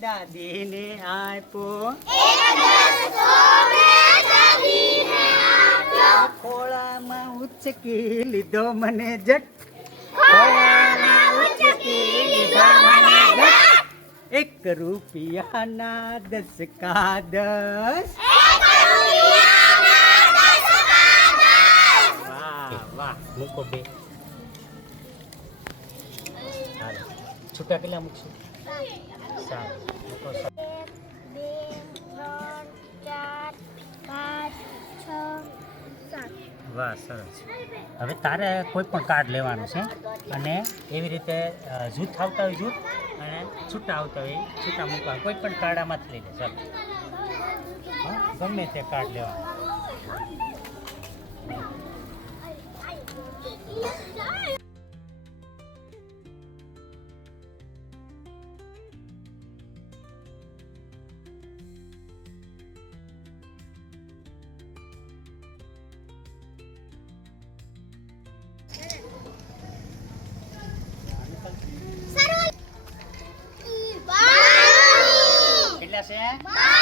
દાદી ને આપો ખોળામાં ઉચકી લીધો મને જટ એક રૂપિયાના 10 કા 10 વાહ વાહ મૂકો બે હાલો છૂટા કેટલા મૂકશું સારું મૂકો 1 2 3 4 5 6 7 વાહ સરસ હવે તારે કોઈ પણ કાર્ડ લેવાનું છે અને એવી રીતે જૂથ આવતા હોય જૂથ અને છૂટા આવતા હોય છૂટા મૂકવા કોઈ પણ કાર્ડ આમાંથી લઈ લે ચાલો હા ગમે તે કાર્ડ લેવાનું કેટલા છે